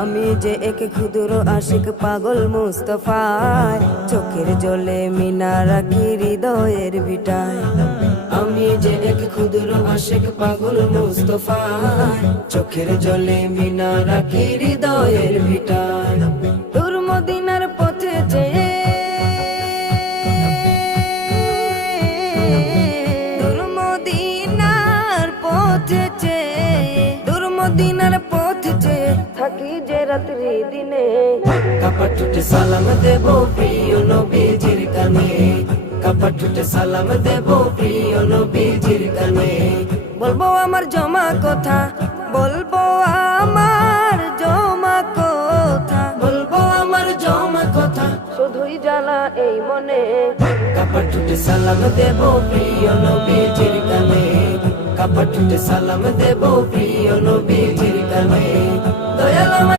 আমি যে এক ক্ষুদ্র আশিক পাগল মুস্তফায়, চোখের জলে মিনা রাখি হৃদয়ের ভিটায়। আমি যে এক ক্ষুদ্র আশিক পাগল মুস্তফায়, চোখের জলে মিনা রাখি হৃদয়ের ভিটায়। তোর মদিনার পথে চেয়ে, তোর মদিনার পথে চেয়ে, তোর মদিনার পথে চেয়ে থাকি যে রাত্রি দিনে। কাপড় টুটে সালাম দেব প্রিয় নবীজির কানে, কাপড় টুটে সালাম দেব প্রিয় নবীজির কানে। বলবো আমার জমা কথা, বলবো আমার জমা কথা, বলবো আমার জমা কথা, শুধুই জ্বালা এই মনে। কাপড় টুটে সালাম দেব প্রিয় নবীজির কানে, কাপড় টুটে সালাম দেব প্রিয় নবীজির কানে। দয়াল